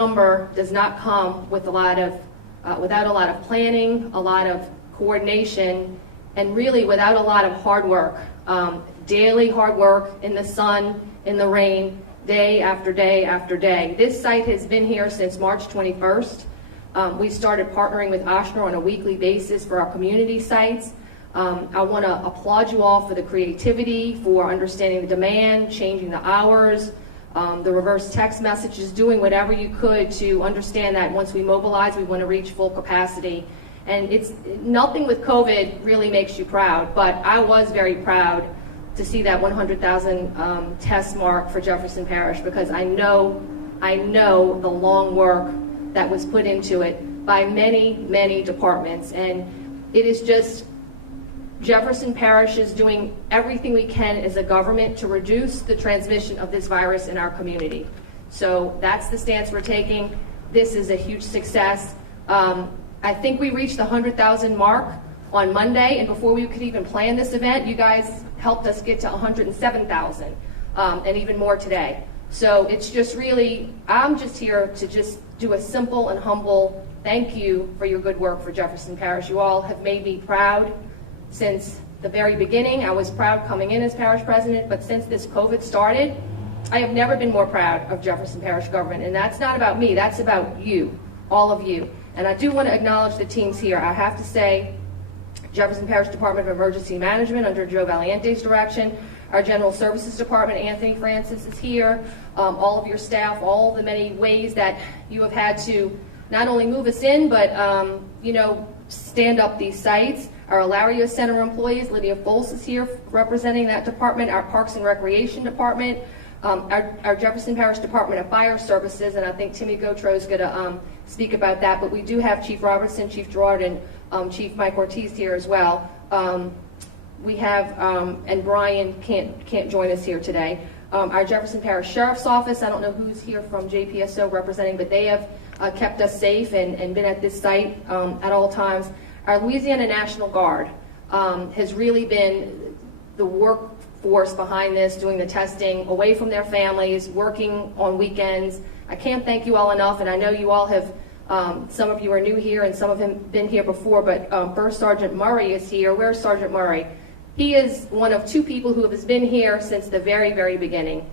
number does not come with without a lot of planning, a lot of coordination, and really without a lot of hard work. Daily hard work in the sun, in the rain, day after day after day. This site has been here since March 21st. We started partnering with Ochsner on a weekly basis for our community sites. I want to applaud you all for the creativity, for understanding the demand, changing the hours, the reverse text messages, doing whatever you could to understand that once we mobilize, we want to reach full capacity. And it's nothing with COVID really makes you proud, but I was very proud to see that 100,000 test mark for Jefferson Parish, because I know the long work that was put into it by many, many departments. And it is just, Jefferson Parish is doing everything we can as a government to reduce the transmission of this virus in our community. So that's the stance we're taking. This is a huge success. I think we reached the 100,000 mark on Monday, and before we could even plan this event, you guys helped us get to 107,000, and even more today. So it's just really, I'm just here to just do a simple and humble thank you for your good work for Jefferson Parish. You all have made me proud since the very beginning. I was proud coming in as parish president, but since this COVID started, I have never been more proud of Jefferson Parish government. And that's not about me, that's about you, all of you. And I do want to acknowledge the teams here. I have to say, Jefferson Parish Department of Emergency Management under Joe Valiente's direction, our General Services Department, Anthony Francis is here, all of your staff, all the many ways that you have had to not only move us in, but stand up these sites. Our Ilario Center employees, Lydia Fols is here representing that department, our Parks and Recreation Department, our Jefferson Parish Department of Fire Services, and I think Timmy Gautreau is going to speak about that, but we do have Chief Robertson, Chief Gerard, and Chief Mike Ortiz here as well. We have, and Brian can't join us here today. Our Jefferson Parish Sheriff's Office, I don't know who's here from JPSO representing, but they have kept us safe and been at this site at all times. Our Louisiana National Guard has really been the workforce behind this, doing the testing away from their families, working on weekends. I can't thank you all enough, and I know you all have, some of you are new here and some of them been here before, but First Sergeant Murray is here. Where's Sergeant Murray? He is one of two people who has been here since the very, very beginning.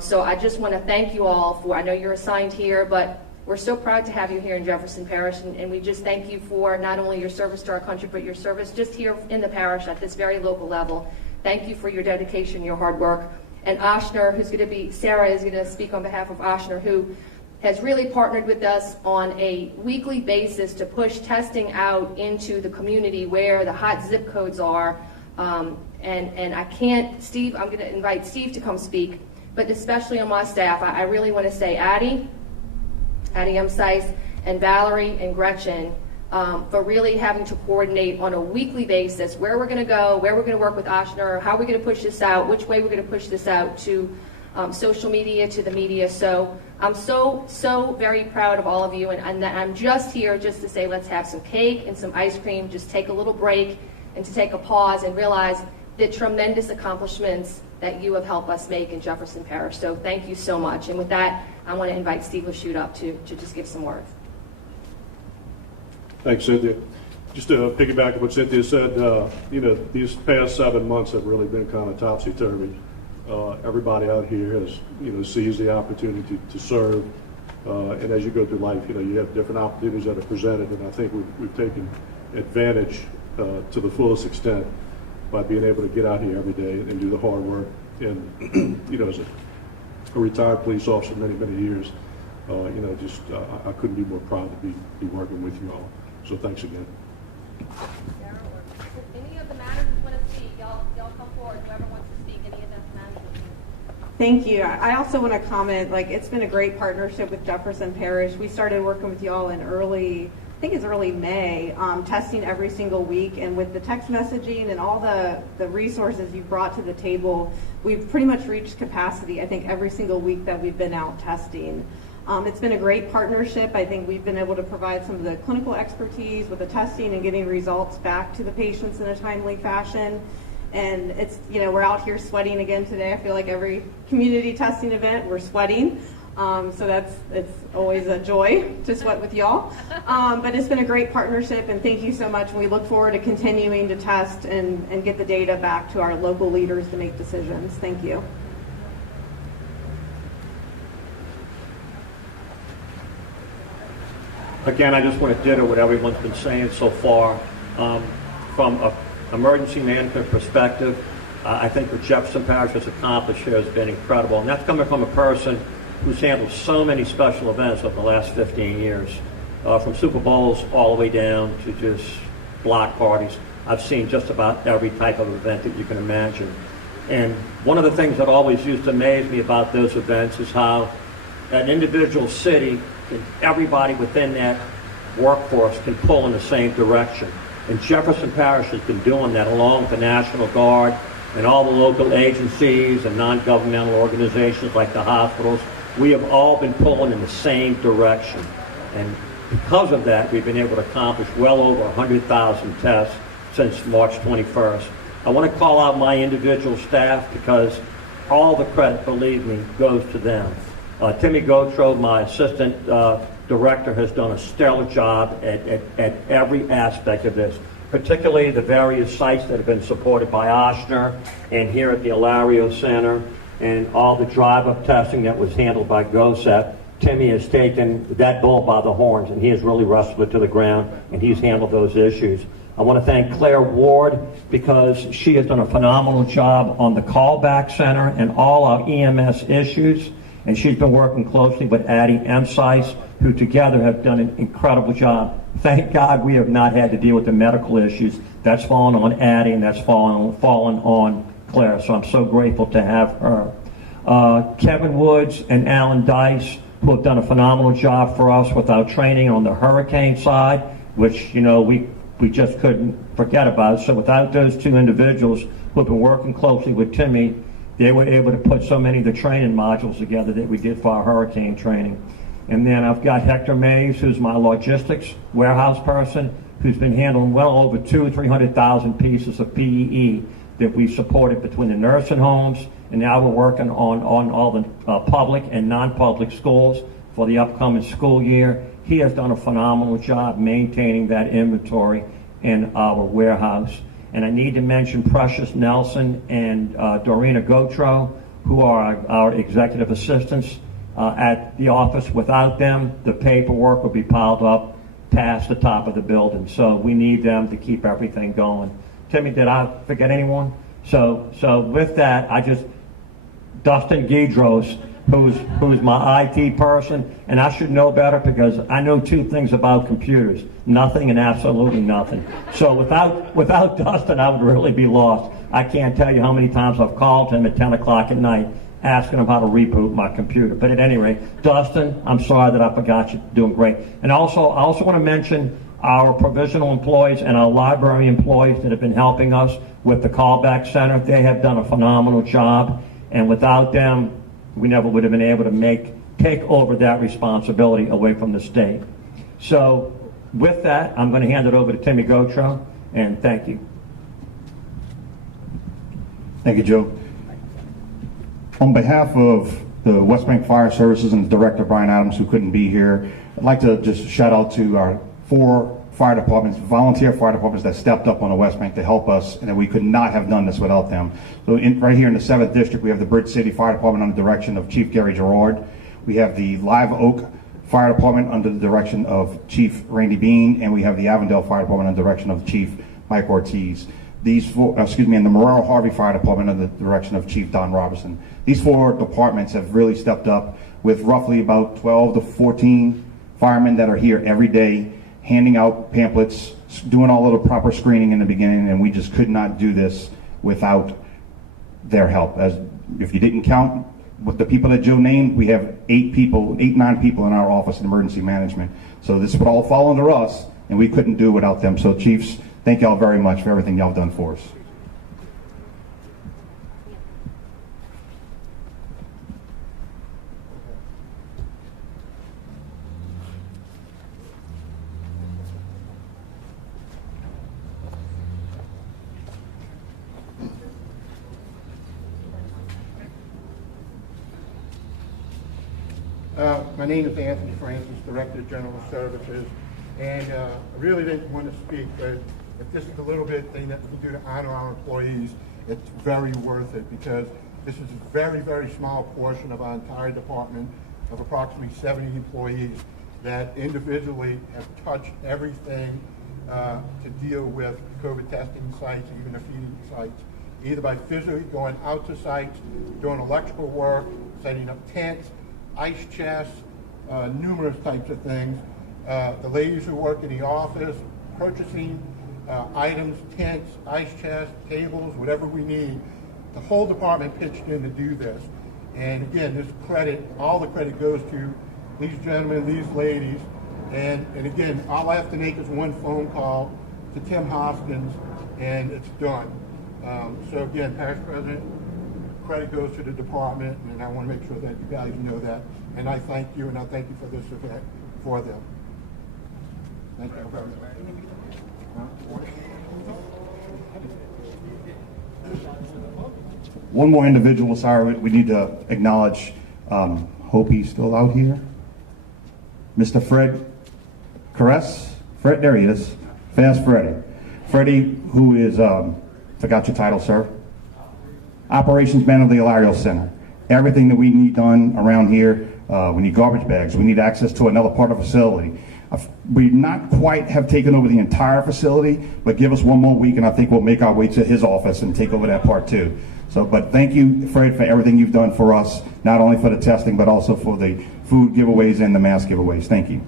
So I just want to thank you all for, I know you're assigned here, but we're so proud to have you here in Jefferson Parish, and we just thank you for not only your service to our country, but your service just here in the parish at this very local level. Thank you for your dedication, your hard work. And Ochsner, who's going to be, Sarah is going to speak on behalf of Ochsner, who has really partnered with us on a weekly basis to push testing out into the community where the hot zip codes are. And I can't, Steve, I'm going to invite Steve to come speak, but especially on my staff, I really want to say Addie Sice, and Valerie and Gretchen for really having to coordinate on a weekly basis where we're going to go, where we're going to work with Ochsner, how we're going to push this out, which way we're going to push this out to social media, to the media. So I'm so very proud of all of you, and I'm just here just to say let's have some cake and some ice cream, just take a little break and to take a pause and realize the tremendous accomplishments that you have helped us make in Jefferson Parish. So thank you so much. And with that, I want to invite Steve Lachute up to just give some words. Thanks, Cynthia. Just to piggyback on what Cynthia said, these past 7 months have really been kind of topsy-turvy. Everybody out here has, seized the opportunity to serve. And as you go through life, you have different opportunities that are presented, and I think we've taken advantage to the fullest extent by being able to get out here every day and do the hard work. And, as a retired police officer many years, I couldn't be more proud to be working with you all. So thanks again. Sarah, or any of the managers want to speak, y'all come forward. Whoever wants to speak, any of the managers. Thank you. I also want to comment, it's been a great partnership with Jefferson Parish. We started working with y'all in early May, testing every single week, and with the text messaging and all the resources you've brought to the table, we've pretty much reached capacity, I think, every single week that we've been out testing. It's been a great partnership. I think we've been able to provide some of the clinical expertise with the testing and getting results back to the patients in a timely fashion. And it's, we're out here sweating again today. I feel like every community testing event, we're sweating. So it's always a joy to sweat with y'all. But it's been a great partnership, and thank you so much. We look forward to continuing to test and get the data back to our local leaders to make decisions. Thank you. Again, I just want to ditto what everyone's been saying so far. From an emergency management perspective, I think what Jefferson Parish has accomplished here has been incredible. And that's coming from a person who's handled so many special events over the last 15 years. From Super Bowls all the way down to just block parties. I've seen just about every type of event that you can imagine. And one of the things that always used to amaze me about those events is how an individual city and everybody within that workforce can pull in the same direction. And Jefferson Parish has been doing that along with the National Guard and all the local agencies and non-governmental organizations like the hospitals. We have all been pulling in the same direction. And because of that, we've been able to accomplish well over 100,000 tests since March 21st. I want to call out my individual staff because all the credit, believe me, goes to them. Timmy Gautreaux, my assistant director, has done a stellar job at every aspect of this, particularly the various sites that have been supported by Ochsner and here at the Ilario Center and all the drive-up testing that was handled by GOSEP. Timmy has taken that bull by the horns and he has really wrestled it to the ground and he's handled those issues. I want to thank Claire Ward because she has done a phenomenal job on the callback center and all our EMS issues. And she's been working closely with Addie Emsice, who together have done an incredible job. Thank God we have not had to deal with the medical issues. That's fallen on Addie and that's fallen on Claire. So I'm so grateful to have her. Kevin Woods and Alan Dice, who have done a phenomenal job for us with our training on the hurricane side, which, you know, we just couldn't forget about. So without those two individuals who have been working closely with Timmy, they were able to put so many of the training modules together that we did for our hurricane training. And then I've got Hector Mays, who's my logistics warehouse person, who's been handling well over 200,000 to 300,000 pieces of PEE that we supported between the nursing homes, and now we're working on all the public and non-public schools for the upcoming school year. He has done a phenomenal job maintaining that inventory in our warehouse. And I need to mention Precious Nelson and Dorina Gautreaux, who are our executive assistants at the office. Without them, the paperwork will be piled up past the top of the building. So we need them to keep everything going. Timmy, did I forget anyone? So with that, Dustin Guidros, who's my IT person, and I should know better because I know two things about computers, nothing and absolutely nothing. So without Dustin, I would really be lost. I can't tell you how many times I've called him at 10 o'clock at night asking him how to reboot my computer. But at any rate, Dustin, I'm sorry that I forgot you. Doing great. And I also want to mention our provisional employees and our library employees that have been helping us with the callback center. They have done a phenomenal job, and without them, we never would have been able to take over that responsibility away from the state. So with that, I'm going to hand it over to Timmy Gautreaux, and thank you. Thank you, Joe. On behalf of the West Bank Fire Services and the Director, Brian Adams, who couldn't be here, I'd like to just shout out to our 4 fire departments, volunteer fire departments that stepped up on the West Bank to help us, and that we could not have done this without them. So right here in the 7th District, we have the Bridge City Fire Department under the direction of Chief Gary Gerard. We have the Live Oak Fire Department under the direction of Chief Randy Bean, and we have the Avondale Fire Department under the direction of Chief Mike Ortiz. These 4, and the Morero Harvey Fire Department under the direction of Chief Don Robertson. These 4 departments have really stepped up with roughly about 12 to 14 firemen that are here every day, handing out pamphlets, doing all of the proper screening in the beginning, and we just could not do this without their help. As if you didn't count with the people that Joe named, we have 9 people in our office in emergency management. So this would all fall under us, and we couldn't do it without them. So Chiefs, thank y'all very much for everything y'all done for us. My name is Anthony Francis, Director of General Services, and I really didn't want to speak, but if this is a little bit thing that we can do to honor our employees, it's very worth it, because this is a very, very small portion of our entire department of approximately 70 employees that individually have touched everything to deal with COVID testing sites, even the feeding sites, either by physically going out to sites, doing electrical work, setting up tents, ice chests, numerous types of things. The ladies who work in the office, purchasing items, tents, ice chests, tables, whatever we need. The whole department pitched in to do this. And again, this credit, all the credit goes to these gentlemen, these ladies. And again, all I have to make is one phone call to Tim Hoskins, and it's done. So again, Parish President, credit goes to the department, and I want to make sure that you guys know that. And I thank you, and I thank you for this event for them. Thank you very much. One more individual, sorry, we need to acknowledge, hope he's still out here. Mr. Fred Caress. Fred, there he is. Fast Freddy. Freddie, who is, forgot your title, sir. Operations man of the Ilario Center. Everything that we need done around here, we need garbage bags, we need access to another part of the facility. We not quite have taken over the entire facility, but give us one more week and I think we'll make our way to his office and take over that part too. So, but thank you, Fred, for everything you've done for us, not only for the testing, but also for the food giveaways and the mask giveaways. Thank you.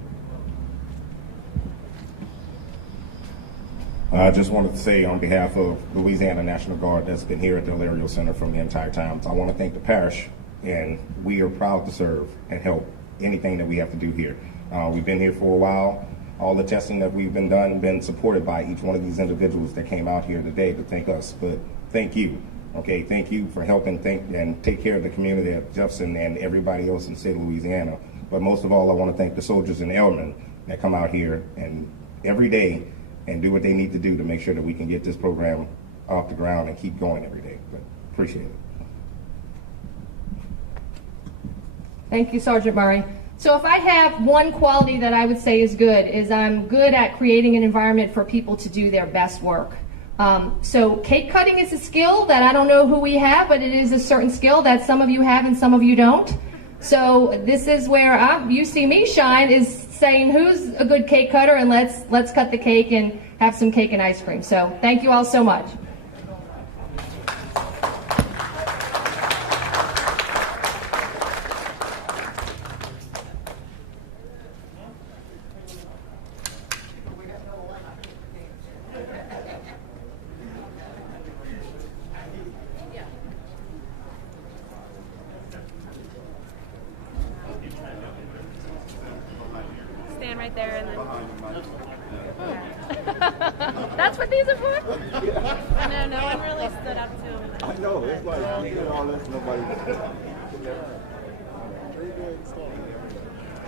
I just wanted to say on behalf of Louisiana National Guard that's been here at the Ilario Center from the entire time, I want to thank the parish, and we are proud to serve and help anything that we have to do here. We've been here for a while. All the testing that we've been supported by each one of these individuals that came out here today to thank us. But thank you, okay? Thank you for helping and take care of the community of Jefferson and everybody else in the state of Louisiana. But most of all, I want to thank the soldiers and airmen that come out here and every day and do what they need to do to make sure that we can get this program off the ground and keep going every day. But appreciate it. Thank you, Sergeant Murray. So if I have one quality that I would say is good, is I'm good at creating an environment for people to do their best work. So cake cutting is a skill that I don't know who we have, but it is a certain skill that some of you have and some of you don't. So this is where you see me shine, is saying who's a good cake cutter, and let's cut the cake and have some cake and ice cream. So thank you all so much. Stand right there and then. That's what these are for? No one really stood up to him. I know, it's like, all this, nobody.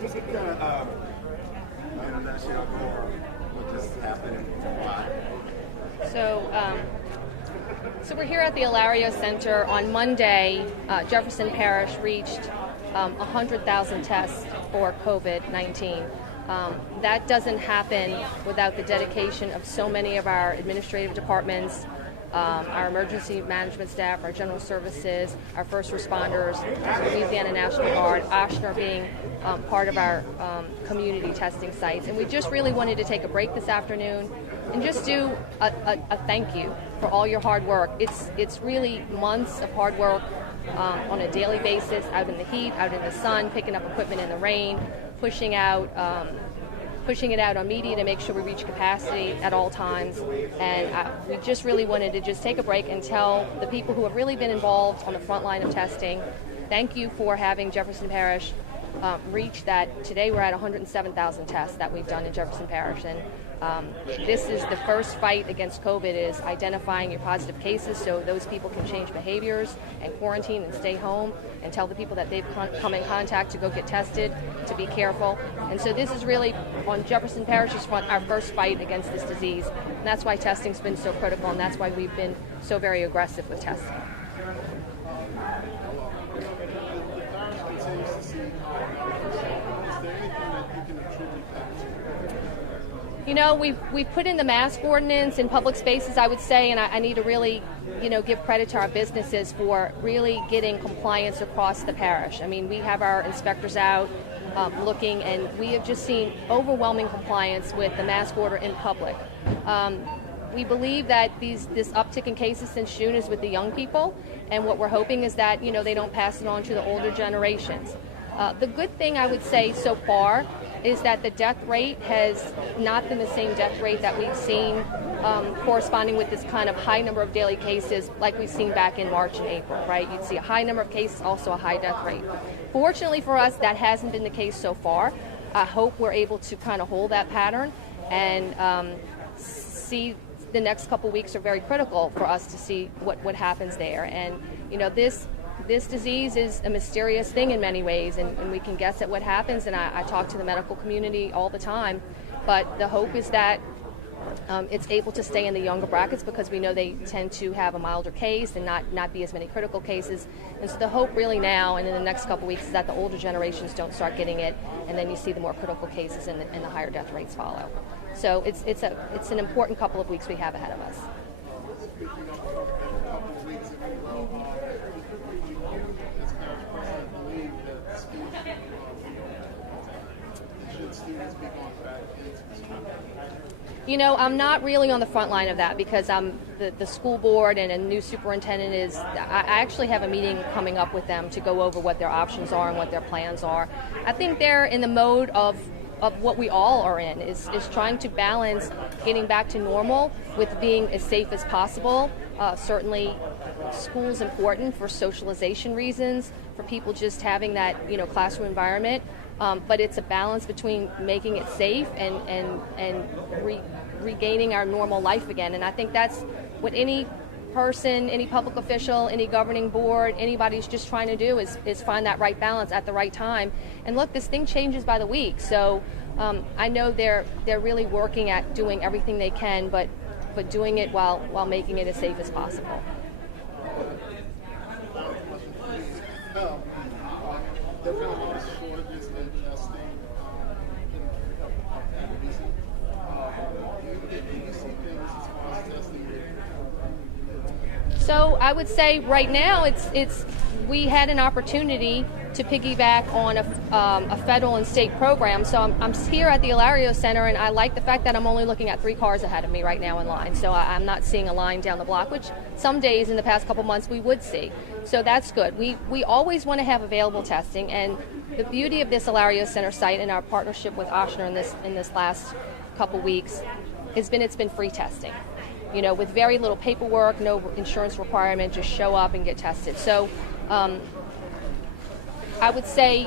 Just kind of, I'm not sure what just happened and why. So we're here at the Ilario Center. On Monday, Jefferson Parish reached 100,000 tests for COVID-19. That doesn't happen without the dedication of so many of our administrative departments, our emergency management staff, our general services, our first responders, Louisiana National Guard, Oshner being part of our community testing sites. And we just really wanted to take a break this afternoon and just do a thank you for all your hard work. It's really months of hard work on a daily basis, out in the heat, out in the sun, picking up equipment in the rain, pushing it out on media to make sure we reach capacity at all times. And we just really wanted to just take a break and tell the people who have really been involved on the front line of testing, thank you for having Jefferson Parish reach that. Today we're at 107,000 tests that we've done in Jefferson Parish. And this is the first fight against COVID, is identifying your positive cases so those people can change behaviors and quarantine and stay home, and tell the people that they've come in contact to go get tested to be careful. And so this is really, on Jefferson Parish's front, our first fight against this disease. And that's why testing's been so critical, and that's why we've been so very aggressive with testing. You know, we've put in the mask ordinance in public spaces, I would say, and I need to really, give credit to our businesses for really getting compliance across the parish. I mean, we have our inspectors out looking, and we have just seen overwhelming compliance with the mask order in public. We believe that this uptick in cases since June is with the young people, and what we're hoping is that, they don't pass it on to the older generations. The good thing I would say so far is that the death rate has not been the same death rate that we've seen corresponding with this kind of high number of daily cases like we've seen back in March and April, right? You'd see a high number of cases, also a high death rate. Fortunately for us, that hasn't been the case so far. I hope we're able to kind of hold that pattern and see the next couple weeks are very critical for us to see what happens there. And, this disease is a mysterious thing in many ways, and we can guess at what happens, and I talk to the medical community all the time, but the hope is that it's able to stay in the younger brackets because we know they tend to have a milder case and not be as many critical cases. And so the hope really now and in the next couple weeks is that the older generations don't start getting it, and then you see the more critical cases and the higher death rates follow. So it's an important couple of weeks we have ahead of us. I'm not really on the front line of that because I'm the school board and a new superintendent is, I actually have a meeting coming up with them to go over what their options are and what their plans are. I think they're in the mode of what we all are in, is trying to balance getting back to normal with being as safe as possible. Certainly school's important for socialization reasons, for people just having that, classroom environment. But it's a balance between making it safe and regaining our normal life again. And I think that's what any person, any public official, any governing board, anybody's just trying to do is find that right balance at the right time. And look, this thing changes by the week. So I know they're really working at doing everything they can, but doing it while making it as safe as possible. There have been a lot of shortages in testing in recent. Do you see things as far as testing? So I would say right now we had an opportunity to piggyback on a federal and state program. So I'm here at the Ilario Center, and I like the fact that I'm only looking at 3 cars ahead of me right now in line. So I'm not seeing a line down the block, which some days in the past couple months we would see. So that's good. We always want to have available testing, and the beauty of this Ilario Center site and our partnership with Ochsner in this last couple weeks has been it's been free testing. With very little paperwork, no insurance requirement, just show up and get tested. So I would say,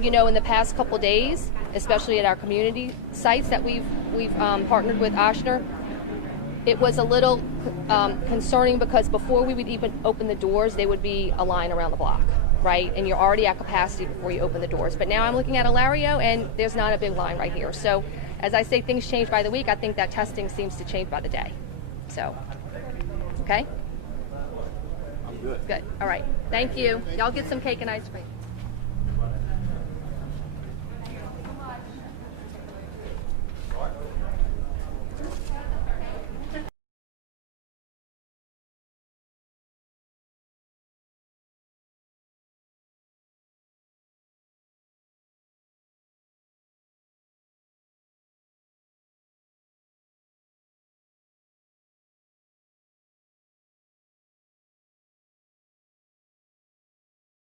in the past couple days, especially at our community sites that we've partnered with Ochsner, it was a little concerning because before we would even open the doors, there would be a line around the block, right? And you're already at capacity before you open the doors. But now I'm looking at Ilario, and there's not a big line right here. So as I say, things change by the week. I think that testing seems to change by the day. So, okay? I'm good. Good. All right. Thank you. Y'all get some cake and ice cream.